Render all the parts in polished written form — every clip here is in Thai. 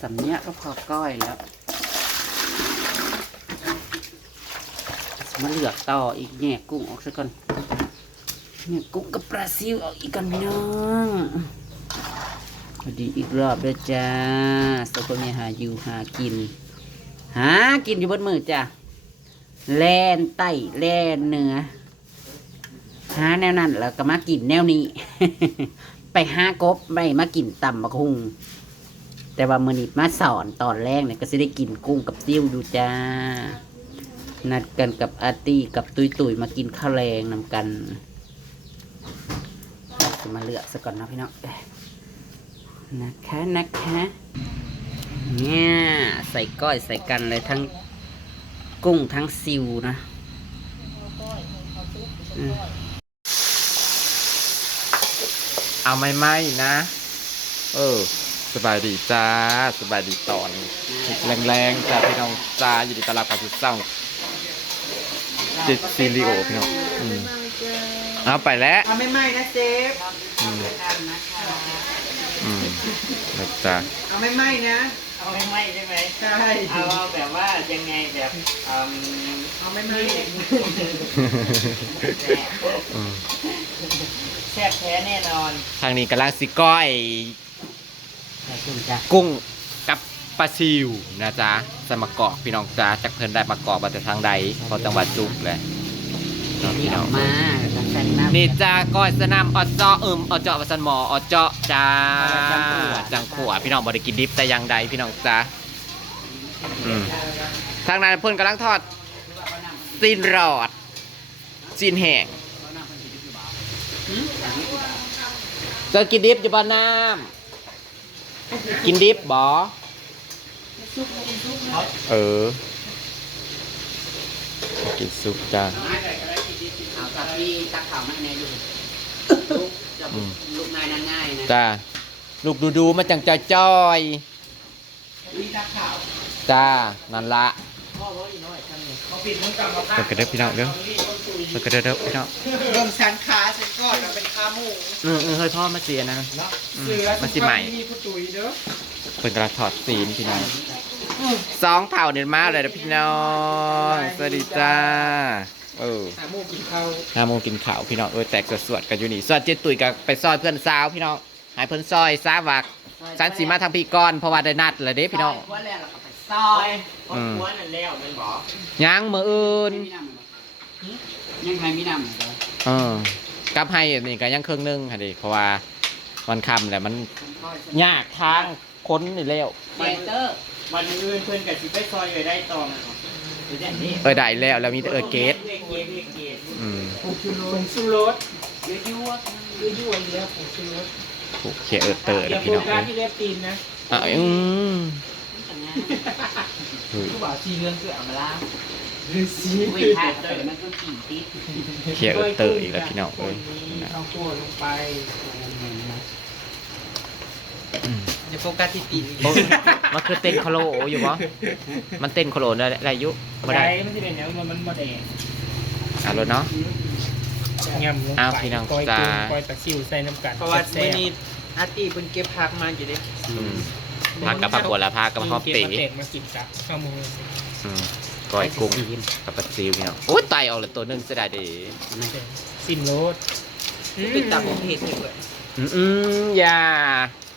สำเนี้ยก็พอก้อยแล้วมาเลือกต่ออีกแง่กุ้งออกซะก่อนเนี่ยกุ้งกับปลาซิวออกอีกก่อนพี่น้องสวัสดีอีกรอบด้วยจ้าสกุลเนี่ยหาอยู่หากินอยู่บนมือจ้ะแล่นไต่แล่นเนื้อหาแนวนั้นแล้วก็มากินแนวนี้ ไปหากบไม่มากินตำบักหุ่งแต่ว่ามื้อนี้มาสอนตอนแรกเนี่ยก็จะได้กินกุ้งกับซิ่วดูจ้านัดกันกับอาร์ตี้กับตุยมากินข้าวแรงนำกันจะมาเลือกซะก่อนนะพี่น้องนะคะเนี่ยใส่ก้อยใส่กันเลยทั้งกุ้งทั้งซิวนะเอาไม่นะสบายดีจ้าสบายดีตอนแรงๆจ้าพี่น้องจ้าอยู่ดีตลาดปลาสุดเศร้าจิตซีรีโอพี่น้องเอาไปแล้วเอาไม่นะเจฟนะจ้าเอาไม่นะเอาไม่ใช่ไหมใช่เอาแบบว่ายังไงแบบเอาไม่แซ่บแท้แน่นอน ทางนี้กำลังสิก้อยกุ้งกับปลาซิวนะจ๊ะใส่มะกอกพี่น้องจ้าจากเพิ่นได้มะกอกมาจากทางใดพอจังหวัดจุกเลยนี่ออกมานี่จ้าก้อยสนามอเจาะอเจาะวัสันหมออเจาะจ้าจังขวพี่น้องบริกินดิบแต่ยังใดพี่น้องจ้าทางนั้นเพิ่นกำลังทอดซีนรอดซีนแห้งจะกินดิบอยู่บ้านน้ำกินดิบบ่กินซุปจ้าเอากับพี่ตักข่าวมาในดูลูกนายนั่นง่ายนะจ้าลูกดูมาจังจ้อยจ้านั่นละเปิดกระเด็บพี่น้องเด้อเปิดกระเด็บพี่น้องเริ่มสันขาเสร็จก่อนเราเป็นขาหมูเฮ้ยพ่อมาเสียนะมาสิใหม่เป็นกระถอดซีนพี่น้อง2 เผ่าเด่นมากเลยนะพี่น้องสวัสดีจ้า5 โมงกินข้าว5 โมงกินข้าวพี่น้องแตกสวดกันอยู่นี่สวดเจ็ดตุ๋ยกับไปซอยเพื่อนสาวพี่น้องหายเพื่อนซอยซาวักฉันสีมาทางพี่ก้อนเพราะว่าได้นัดเลยเด้พี่น้องซอยหัวนั่นแล้วมันบอกยังมืออื่นยังไงมีน้ำกับให้นี่ก็ยังครึ่งนึงค่ะดิเพราะว่าวันคำแหละมันยากทางค้นนี่แล้ววันอื่นเพื่อนกับสิไปซอยได้ตองได้แล้วมีเกตผงชูรสยั่วแล้วผงชูรสผูกเขียเตอร์พี่น้องการที่เล็บตีนนะผู้บ่าวชีเรื่องคือเอามาล้างเขียเตอร์อีกแล้วพี่น้องเอาตัวลงไปอย่าโฟกัสที่ตีนมันคือเต้นโคโลอยู่วะมันเต้นโคโลได้ยุไม่ได้ไม่ใช่เป็นอย่างมันโมเดลรถเนาะอ้าวพี่น้องจ้าปล่อยตะคิวใส่น้ำกัดเพราะว่าวันนี้อาร์ตี้เพิ่งเก็บผักมาอยู่ดิผักกับผักบัวละผักกับข้าวเป๋มากินกับข้าวมือก้อยกุ้งกับปลาซิวพี่น้องโอ้ยไตออกเลยตัวนึงจะได้ดีสิ้นโรสเป็นตับของเห็ดเลยอย่า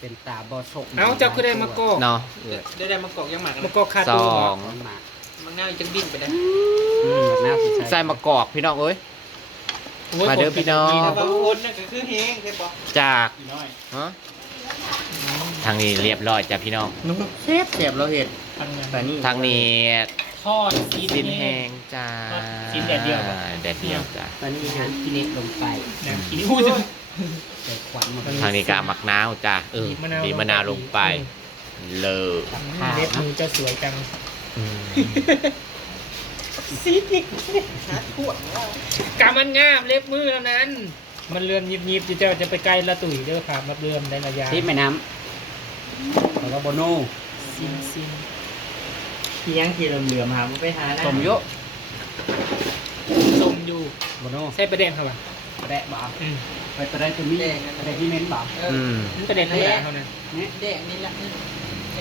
เป็นตาบอสกเอาเจ้าคือได้มะกอกเนาะได้มะกอกยังหมักมะกอกคาตัวมันน่าจะบินไปได้ใส่มะกอกพี่น้องเอ้ยมาเด้อพี่น้องบางคนนั่นก็คือเฮงใช่ปะจากทางนี้เรียบร้อยจ้ะพี่น้องเสียบเราเห็นทางนี้ทอดซีนแห้งจ้าซีนแดดเดียวจ้าตอนนี้ทางกินเล็กลงไปทางนี้ก็หมักน้าวจ้ามีมะนาวลงไปเลยเล็บมือจะสวยจังซีดิกกำมันงามเล็บมือแล้วนั้นมันเลื่อมยิบๆเจ้าจะไปไกลละตุ๋ยเด้อครับมาเลื่อมได้ระยะที่แม่น้ำแล้วก็โบโน่ซินเคียงที่เหลื่อมหาไปหาได้สมยุสมอยู่โบโน่ใส่ประเด็นครับ แดะบ่ไปตะได้ตัวนี้ตะได้ที่เม้นบ่ มันประเด็นธรรมดาเท่านั้น แดงนี่ละ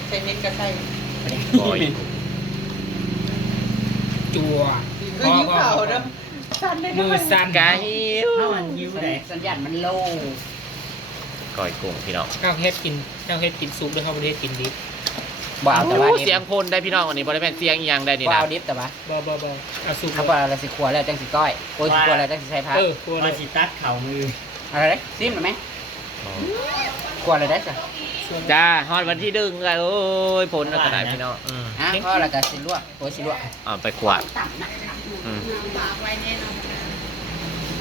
ใส่เม็ดก็ใส่ ก้อย จั่ว คือยิ้วเข่าเด้อสั่นเลย มือสั่น ไก่ ถ้ามันยิ้วได้สัญญาณมันโล ก้อยกุ้งพี่น้อง ข้าวเฮ็ดกินซุปด้วยข้าวประเทศกินดิบ บ่เอาแต่ว่า เสียงคนได้พี่น้องอันนี้บริเวณเสียงอีหยังได้นี่ บ่ นะ เอาดิบแต่ว่า บ่เอาซุป ถ้าว่าเราสิขัวแล้วจังสิก้อยโอ้ยสิขัวแล้วจังสิใส่ผัก กลัว มา เลย สิตัดเข่ามือ อะไรเด้ซิมหรือไหมขัวอะไรได้จ้ะ จ้าฮอดวันที่ดึงเลยโอ้ยผลอันตรายพี่น้อง เพราะอะไรก็สิลวกโอ้ยสิลวก เอาไปกวาด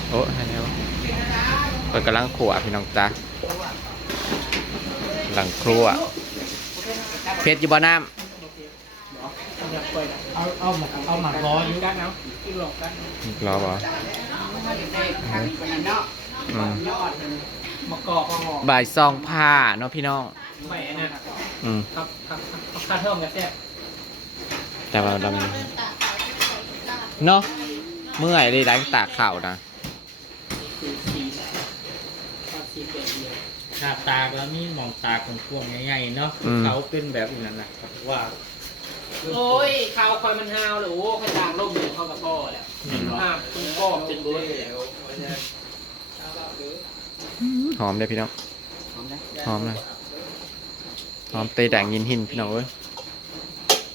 โอ้ให้แล้วเปิดกำลังขัวพี่น้องจ้าหลังครัวเพชรอยู่บ่น้ เอาหมักร้ออยู่กันเอาที่หลอกกัน ำรอบ่มะกอกมะหอม บ่ายซองผ้าเนาะพี่น้อง ไม่อันนั้น ครับข้าเทิมกันแซ่บ แต่ว่าดำเนาะเมื่อยเลยล้างตากข่าวนะ หน้าตาแล้วมีมองตาของพวงใหญ่ๆเนาะเขาเป็นแบบนั้นนะครับว่า โอ้ยข้าวคอยมันฮาวเลยโอ้ข้าจางล่มเลยเข้ากับพ่อแล้วคุณพ่อจนเบื่อ หอมเลยพี่น้องหอมเลยหอมเตยแดงยินหินพี่น้องเอ้ย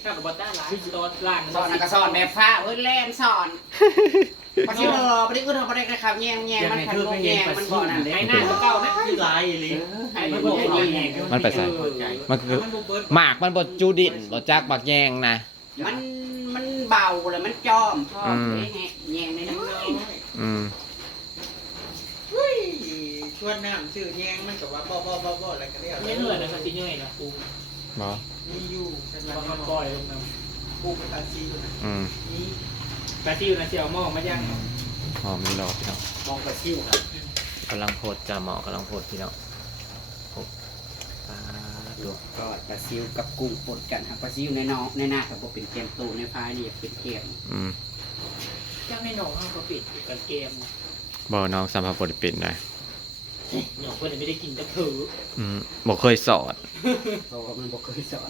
ข้าวกับบัตต้าหลายตอนล่าง สอนก็สอนแบบฟ้าเอ้ยแล่นสอนพอสิรอบ่ได้ขึ้นบ่ได้นะครับแยงมันคันบ่แยงมันบ่นั่นเด้ ไอ้หน้าตัวเก่านะ คือลายเลย ไอ้มันบอกว่าแยง มันไปใส่มันคือหมากมันบดจูดินบดจักบักแยงนะ มันเบาเลยมันจอมพ่อแยงในน้ำ ชวนน้ำซื้อแยงมันกับว่าบ่อะไรกันเนี่ย ไม่เหนื่อยนะมันตีเหนื่อยนะปู บอ มีอยู่ขนาด มัน นี้ ปล่อยลงน้ ปลูกตาซีอยู่นะ ำกระซิวนะเสี่ยวมองมาย่าง หอมนี่รอพี่น้อง มองกระซิ่วครับ กำลังโพดจ่าหมอกำลังโพดพี่น้องโอ้ปลาดู ก็ปลาซิวกับกุ้งปนกันครับปลาซิวในน้องในหน้ากับเป็นเกมตูในพายนี่เป็นเกม ย่างในหนองห้างก็ปิดกันเกม บอน้องสัมภาระเป็นนะ หนองเพื่อนไม่ได้กินจะถือ บอกเคยสอน เพราะว่ามันบอกเคยสอน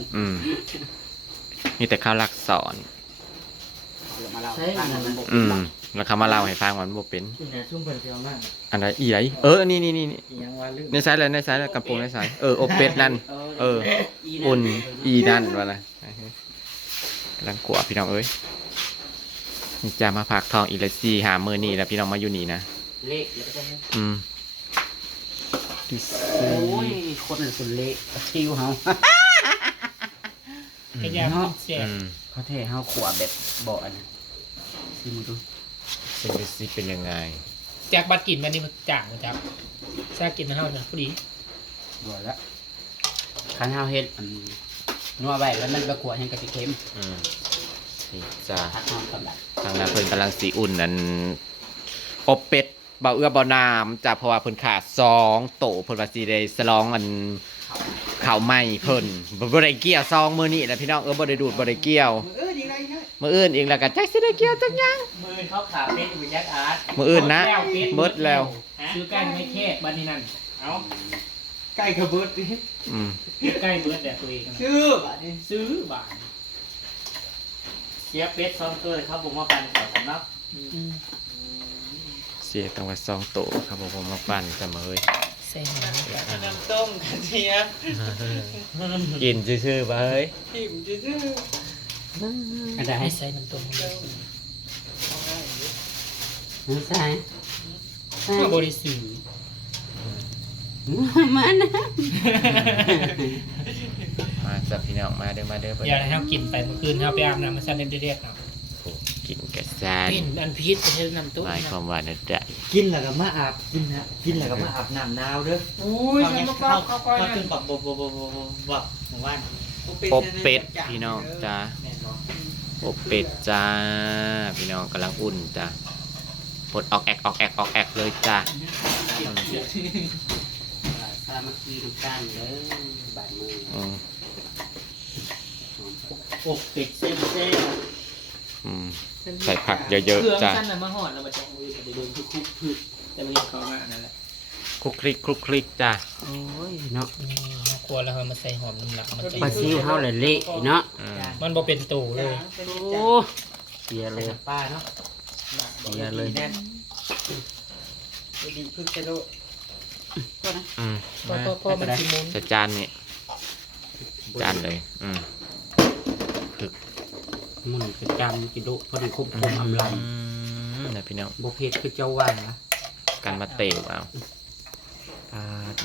มีแต่ข้าวรักสอน เรามาเล่าฟังมันบอก แล้วเขามาเล่าให้ฟังว่ามันบ่เป็น คุณเนี่ยชุ่มเป็นเพียวมาก อันไหนอีไรนี่ยังว่าลืม ในสายเลยในสายเลยกระโปรงในสายอบเป็ดนั่นอุ่นอีนั่นวะนะกำลังกลัวพี่น้องเอ้ยนี่จะมาพักทองอีกละสี่หามือนี่แล้วพี่น้องมาอยู่นี่นะ เลขแล้วก็ ดูสิ โอ้ยคนสุดเละปลาซิวเฮา ขยะเสีย เขาเทเฮาขวบแบบบ่อนะซิมดู เป็นดูสิเป็นยังไง จากบัตรกินมันนี่มันจ่างนะครับซากินนะเฮานะพอดี บ่แล้วคันเฮาเฮ็ดนัวไว้แล้วมันประกวดให้กะทิเค็ม นี่จ้า ผักหอมกำลัง ทางนั้นเพิ่นกำลังสีอุ่นนั่นอบเป็ดเบาเอื้อเบาน้ำจ้าเพราะว่าเพิ่นขาด2โตเพิ่นว่าสิได้สลองอันข้าวไหม้เพิ่นบ่ได้เกี่ยวซองมื้อนี้นะพี่น้องบ่ได้ดูดบ่ได้เกี่ยว ดีไรนะ มื้ออื่นอีกแล้วก็จักสิได้เกี่ยวจักหยัง มือเขาขาเป็นอยู่ยักษ์อาร์ต มื้ออื่นนะเบิดแล้ว ซื้อใกล้ไม่แคบบัตรนี้นั่นเอา ใกล้กระเบิดดิ ใกล้เบิร์ดแบบตัวเองนะ ชื่อแบบนี้ ซื้อบาท เจี๊ยบเป็ดซ้อมเกยเขาบอกว่าปันต่อสำนัก เสียตั้งไว้2โตครับผมมาปั่นจะมาเฮ้ย ใส่หนัง น้ำส้มกระเทียม กินซื่อๆไปเฮ้ย หิมจื้อ อันใด ให้ใส่น้ำต้ม ใส่ใส่ ข้าวบริสุทธิ์ มันนะ มาจับพี่น้องมาเด้อเพิ่น อย่าให้เขากินไปเมื่อคืนเขาไปอาบน้ำมาสั่นเรียกๆเนาะ กินกระซาน เป็นอันพิษไปเท่าน้ำต้ม หมายความว่านั่นได้ กินแล้วก็มาอาบกินนะกินแล้วก็มาอาบน้ำนาวเด้อ อุ้ยฉันมาก้าวข้าวก้อย เขา นั่ ขึ้น น บักบักหมู่บ้าน อบเป็ดพี่น้องจ้าอบเป็ดจ้าพี่น้องกำลังอุ่นจ้าปลดออกแอกเลยจ้า สามัคคีทุกท่านเลยบาดมือ อบเป็ดเส้น อืมใส่ผักเยอะ เครื่อง ๆจ้ะ สั้นน่ะมาหอดแล้วมาจากมือแต่เดินคุกแต่ไม่เห็นเขามานั่นแหละ คลุกคลิกจ้ะ โอ้ยเนาะ ครัวแล้วเขามาใส่หอมน้ำหลักมันจะ ปลาซิวเฮาเลยเละเนาะ อืม มันบ่เป็นตูเลย โอ้เสียเลย ป้าเนาะ เสียเลย แน่นดีพึ่งจะโด อืม พอมันสิมุน จะจานนี่จานเลยถึก มันคือจำกิโลพอดีคุมอำล นะพี่น้อง ำบ่เผ็ดคือเจ้าว่านะ กันมาเตะเอา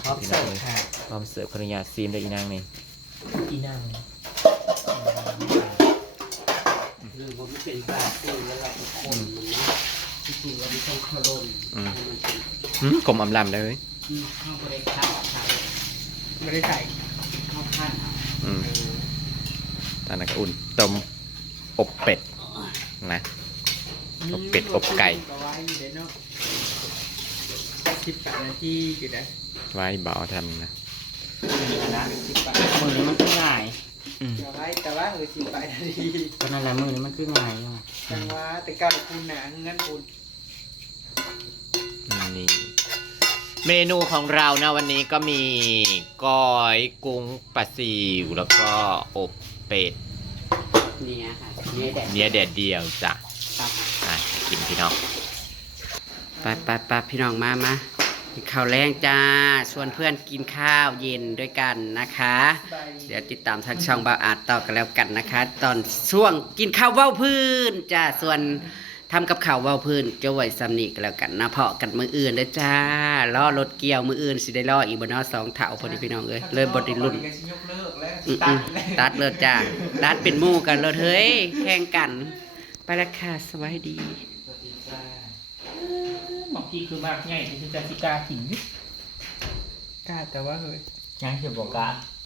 พร้อม พี่น้ เสิ อง ร์ฟ เลย ค่ะ พร้อมเสิร์ฟขออนุญาตซีมได้อีนางนี่ อีนั่ง หรือว่ามันเป็นปลาซิวแล้วเราก็คนมันเนาะที่จริงเราไม่ต้องเคารพ กลมอำลำเลย เข้าไปได้ข้าวข้าว ไม่ได้ใส่ ข้าวพัน ตอนนั้นก็อุ่นต้มอบเป็ดนะอบเป็ดอบไก่ ก็ไว้อยู่เด้เนาะ18 นาทีอยู่ได้ ไว้เบาทำนะ นะ18 มือนี้มันคือง่าย ก็ไว้แต่ว่า18 นาที ก็นั่นแหละมือนี้มันคือง่ายเนาะ จังว่าแต่เก้าคุณหนาเงินคุณ นี่เมนูของเรานะวันนี้ก็มีก้อยกุ้งปลาซิวแล้วก็อบเป็ด เนี่ยค่ะเนี่ยแดด เนื้อแดดเดียวจ้ะ ครับ กินพี่น้อง ไปพี่น้องมากินข้าวแรงจ้าชวนเพื่อนกินข้าวเย็นด้วยกันนะคะ เดี๋ยวติดตามทางช่องบ่าวอาจต่อกันแล้วกันนะคะ ตอนช่วงกินข้าวเว้าพื้นจ้าส่วนทำกับข้าวเว้าพื้นจะไว้ซ้ำนี้กันแล้วกันนะเพาะกันมืออื่นเด้อจ้าล่อรถเกี่ยวมืออื่นสิได้ล่ออีกบ่เนาะ2 เท่าพอดีพี่น้องเอ้ยเลยบ่ได้ลุ้น ก็สิยกเลิกแล้ว ตัดเลยจ้าตัดเป็นหมู่กันเลยเฮ้ยแข่งกันไปละค่ะสวัสดี บอกพี่คือมากง่ายที่จะสิกาขิง กล้าแต่ว่าเฮ้ย ยังจะบอกกา